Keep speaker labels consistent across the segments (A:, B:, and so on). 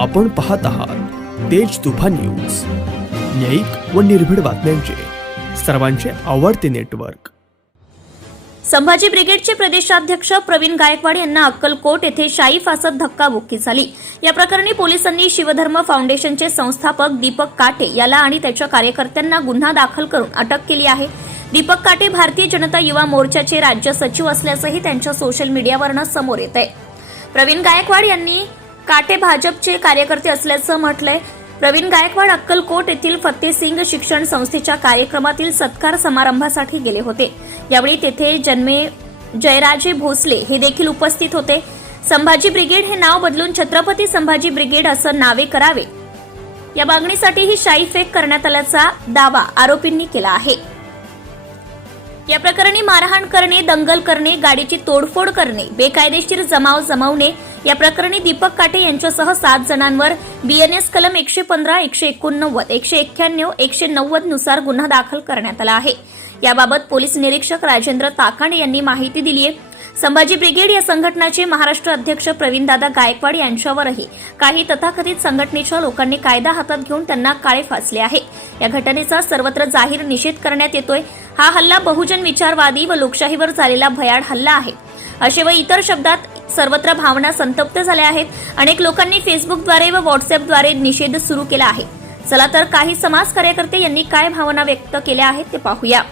A: आपण पाहत आहात तेज तुफान न्यूज. न्यायिक व निर्भीड बातम्यांचे. सर्वांचे आवडते नेटवर्क.
B: संभाजी ब्रिगेडचे प्रदेशाध्यक्ष प्रवीण गायकवाड यांना अक्कलकोट येथे शाई फासत धक्काबुक्की झाली. या प्रकरणी पोलिसांनी शिवधर्म फाउंडेशनचे संस्थापक दीपक काटे याला आणि त्याच्या कार्यकर्त्यांना गुन्हा दाखल करून अटक केली आहे. दीपक काटे भारतीय जनता युवा मोर्चाचे राज्य सचिव असल्याचंही त्यांच्या सोशल मीडियावरनं समोर येत आहे प्रवीण गायकवाड यांनी काटे भाजपचे कार्यकर्ते असल्याचं म्हटलंय. प्रवीण गायकवाड अक्कलकोट येथील फतेसिंग शिक्षण संस्थेच्या कार्यक्रमातील सत्कार समारंभासाठी गेले होते. यावेळी तेथे जन्मे जयराजे भोसले हे देखील उपस्थित होते. संभाजी ब्रिगेड हे नाव बदलून छत्रपती संभाजी ब्रिगेड असं नावे करावे. या मागणीसाठी ही शाई फेक करण्यात आल्याचा दावा आरोपींनी केला आहे. या प्रकरणी मारहाण करणे दंगल करणे गाडीची तोडफोड करणे बेकायदेशीर जमाव जमवणे या प्रकरणी दीपक काटे यांच्यासह सात जणांवर बीएनएस कलम एकशे पंधरा एकशे एकोणनव्वद एकशे एक्क्याण्णव एकशे नव्वदनुसार गुन्हा दाखल करण्यात आला आहे. याबाबत पोलीस निरीक्षक राजेंद्र ताकाणे यांनी माहिती दिली आहे. संभाजी ब्रिगेड या संघटनाचे महाराष्ट्र अध्यक्ष प्रवीणदादा गायकवाड यांच्यावरही काही तथाकथित संघटनेच्या लोकांनी कायदा हातात घेऊन त्यांना काळे फासले आहे. या घटनेचा सर्वत्र जाहीर निषेध करण्यात येतोय. हा हल्ला बहुजन विचारवादी व लोकशाहीवर झालेला भयाड हल्ला आहे. असे व इतर शब्दात सर्वत्र भावना संतप्त झाल्या आहेत. अनेक लोकांनी फेसबुकद्वारे व व्हॉट्सअपद्वारे निषेध सुरू केला आहे. चला तर काही समाज कार्यकर्ते यांनी काय भावना व्यक्त केल्या आहेत ते पाहूया.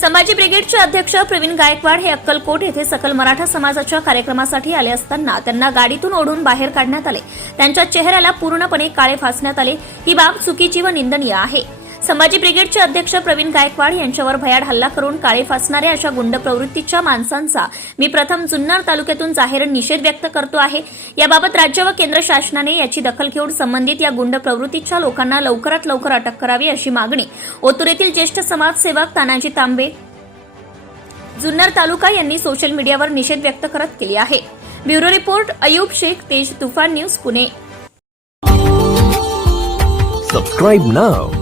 B: संभाजी ब्रिगेडचे अध्यक्ष प्रवीण गायकवाड हे अक्कलकोट येथे सकल मराठा समाजाच्या कार्यक्रमासाठी आले असताना त्यांना गाडीतून ओढून बाहेर काढण्यात आले. त्यांच्या चेहऱ्याला पूर्णपणे काळे फासण्यात आले. ही बाब चुकीची व निंदनीय आहे. संभाजी ब्रिगेडचे अध्यक्ष प्रवीण गायकवाड यांच्यावर भयाड हल्ला करून काळे फासणाऱ्या अशा गुंड प्रवृत्तीच्या माणसांचा मी प्रथम जुन्नर तालुक्यातून जाहीर निषेध व्यक्त करतो आहे. याबाबत राज्य व केंद्र शासनाने याची दखल घेऊन संबंधित या गुंड प्रवृत्तीच्या लोकांना लवकरात लवकर अटक करावी अशी मागणी. ओतुरेतील येथील ज्येष्ठ समाजसेवक तानाजी तांबे जुन्नर तालुका यांनी सोशल मीडियावर निषेध व्यक्त करत केली आहे. Bureau report Ayub Shaikh Tej Tufan news Pune.
C: Subscribe now